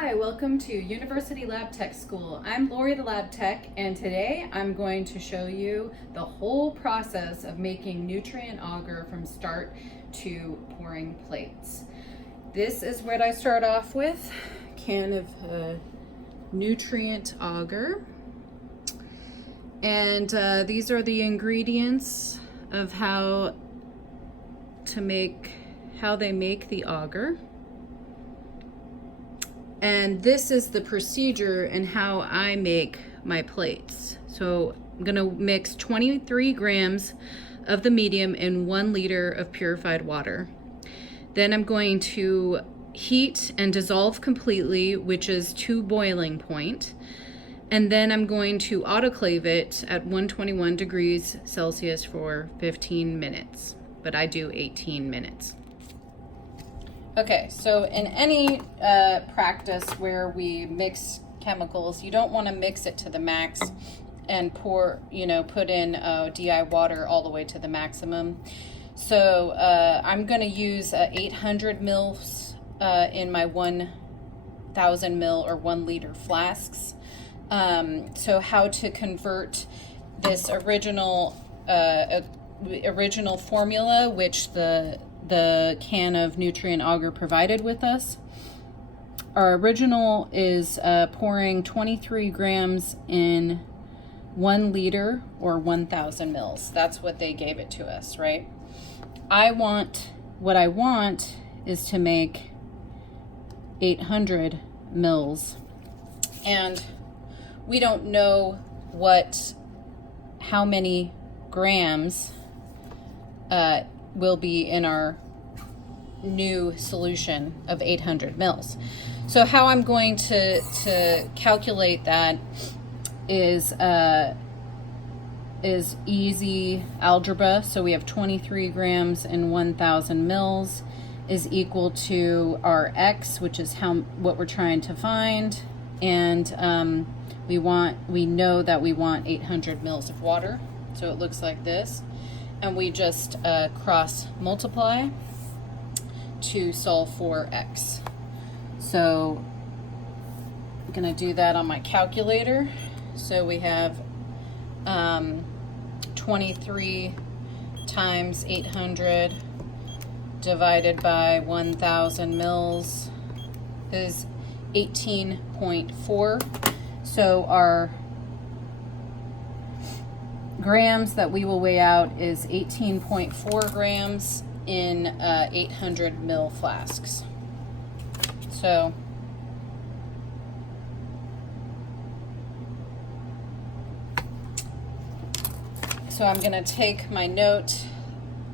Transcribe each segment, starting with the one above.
Hi, welcome to University Lab Tech School. I'm Lori the Lab Tech, and today I'm going to show you the whole process of making nutrient agar from start to pouring plates. This is what I start off with, a can of nutrient agar. And these are the ingredients of how they make the agar. And this is the procedure and how I make my plates. So I'm gonna mix 23 grams of the medium in 1 liter of purified water. Then I'm going to heat and dissolve completely, which is to boiling point. And then I'm going to autoclave it at 121 degrees Celsius for 15 minutes, but I do 18 minutes. Okay, so in any practice where we mix chemicals, you don't want to mix it to the max and put in DI water all the way to the maximum. So I'm going to use 800 mils in my 1,000 mil or 1 liter flasks. So how to convert this original formula, which the can of nutrient agar provided with us. Our original is pouring 23 grams in 1 liter or 1,000 mils. That's what they gave it to us, right? What I want is to make 800 mils, and we don't know how many grams will be in our new solution of 800 mils. So how I'm going to calculate that is easy algebra. So we have 23 grams in 1,000 mils is equal to our X, which is what we're trying to find, and we know that we want 800 mils of water. So it looks like this. And we just cross multiply to solve for X. So I'm gonna do that on my calculator. So we have 23 times 800 divided by 1,000 mils is 18.4. So our grams that we will weigh out is 18.4 grams in 800 mil flasks. So I'm going to take my note,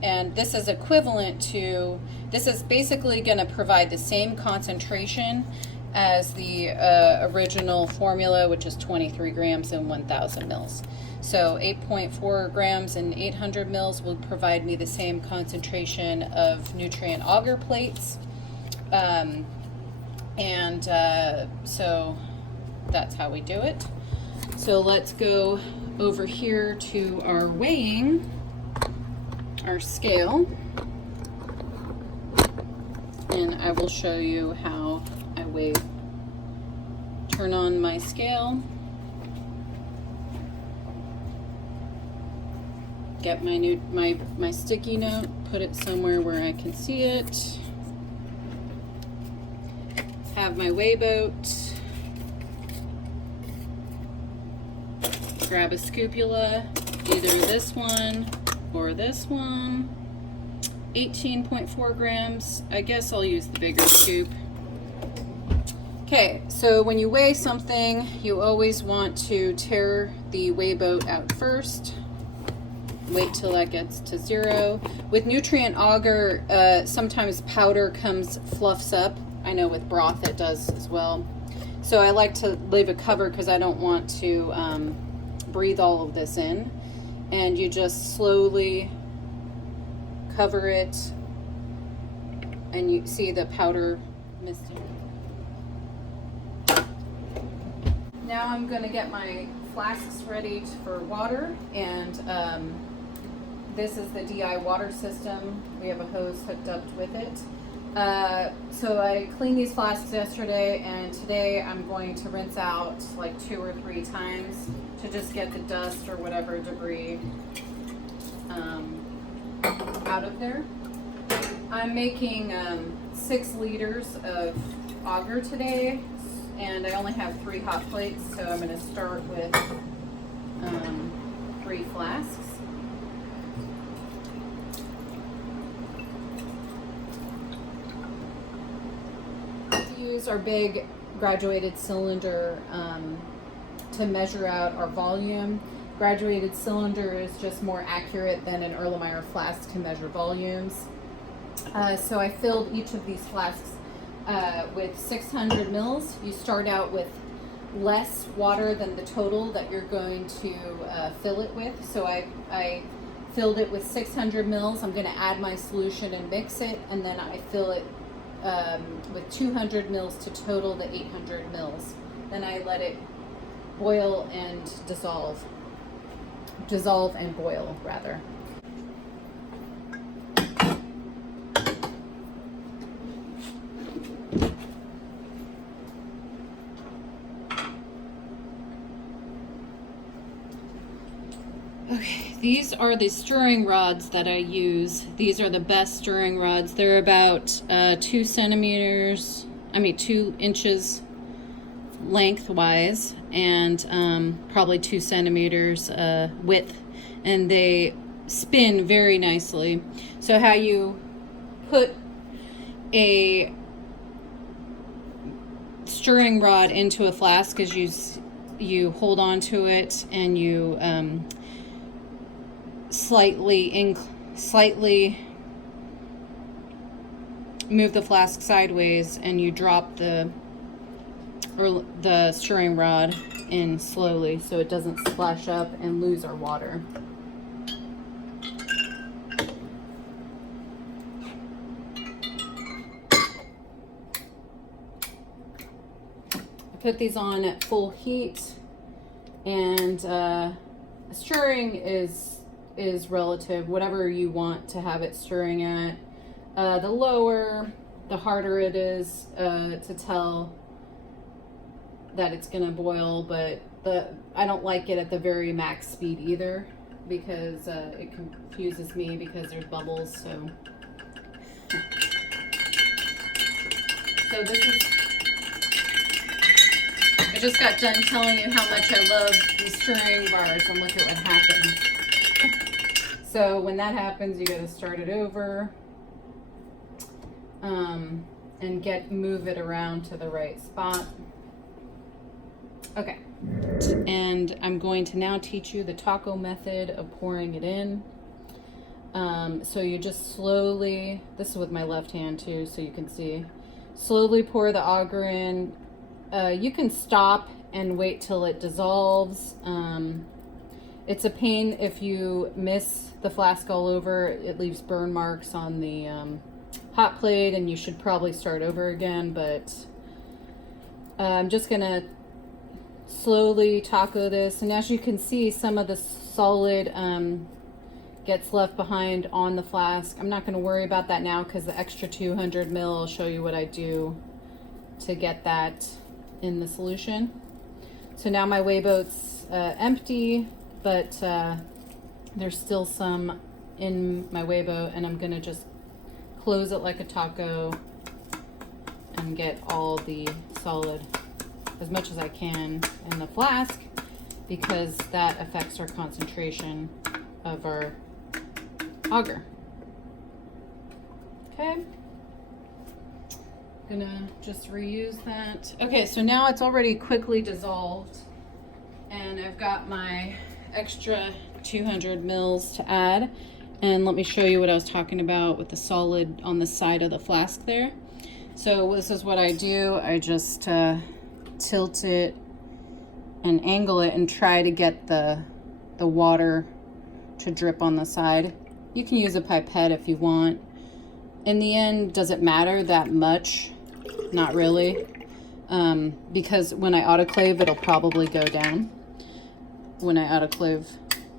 and this is basically going to provide the same concentration as the original formula, which is 23 grams in 1,000 mils. So 8.4 grams and 800 mils will provide me the same concentration of nutrient agar plates. So that's how we do it. So let's go over here to our weighing, our scale, and I will show you how I weigh. Turn on my scale. Get my sticky note, put it somewhere where I can see it. Have my weigh boat. Grab a scupula, either this one or this one. 18.4 grams. I guess I'll use the bigger scoop. Okay, so when you weigh something, you always want to tear the weigh boat out first. Wait till that gets to 0. With nutrient agar, sometimes powder fluffs up. I know with broth it does as well. So I like to leave a cover because I don't want to breathe all of this in. And you just slowly cover it, and you see the powder misting. Now I'm going to get my flasks ready for water, and this is the DI water system. We have a hose hooked up with it. So I cleaned these flasks yesterday, and today I'm going to rinse out like 2 or 3 times to just get the dust or whatever debris out of there. I'm making 6 liters of Agar today, and I only have 3 hot plates, so I'm going to start with 3 flasks. Use our big graduated cylinder to measure out our volume. Graduated cylinder is just more accurate than an Erlenmeyer flask to measure volumes. So I filled each of these flasks with 600 mils. You start out with less water than the total that you're going to fill it with. So I filled it with 600 mils. I'm going to add my solution and mix it, and then I fill it with 200 mils to total the 800 mils. Then I let it boil and dissolve and boil rather. Okay, these are the stirring rods that I use. These are the best stirring rods. They're about 2 inches lengthwise, and probably 2 centimeters width, and they spin very nicely. So how you put a stirring rod into a flask is you hold on to it, and you slightly move the flask sideways, and you drop the stirring rod in slowly so it doesn't splash up and lose our water. I put these on at full heat, and stirring is relative, whatever you want to have it stirring at. The lower, the harder it is to tell that it's gonna boil, but I don't like it at the very max speed either, because it confuses me because there's bubbles. So this is, I just got done telling you how much I love these stirring bars, and look at what happens. So when that happens, you gotta start it over and move it around to the right spot. Okay, and I'm going to now teach you the taco method of pouring it in. So you just slowly, this is with my left hand too, so you can see, slowly pour the Agar in. You can stop and wait till it dissolves. It's a pain if you miss the flask all over. It leaves burn marks on the hot plate, and you should probably start over again, but I'm just gonna slowly taco this, and as you can see, some of the solid gets left behind on the flask. I'm not going to worry about that now, because the extra 200 mil, I'll show you what I do to get that in the solution. So now my weigh boat's empty, but there's still some in my weigh boat, and I'm going to just close it like a taco and get all the solid, as much as I can, in the flask, because that affects our concentration of our Agar. Okay, gonna just reuse that. Okay, so now it's already quickly dissolved, and I've got my extra 200 mils to add. And let me show you what I was talking about with the solid on the side of the flask there. So this is what I do. I just tilt it and angle it and try to get the water to drip on the side. You can use a pipette if you want. In the end, does it matter that much? Not really, because when I autoclave, it'll probably go down when I autoclave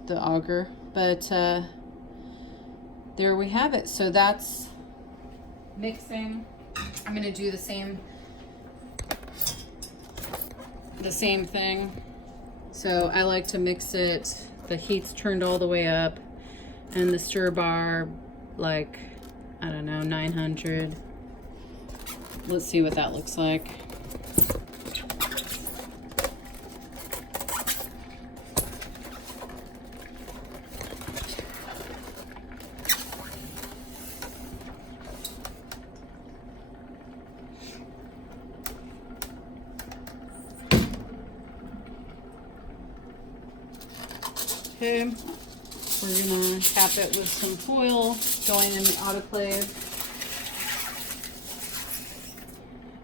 the Agar. But there we have it. So that's mixing I'm gonna do the same thing. So I like to mix it, the heat's turned all the way up, and the stir bar, like, I don't know, 900. Let's see what that looks like. Okay, we're gonna cap it with some foil going in the autoclave.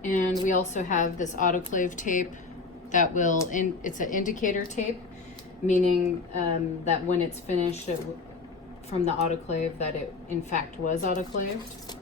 And we also have this autoclave tape that will, it's an indicator tape, meaning that when it's finished from the autoclave that it in fact was autoclaved.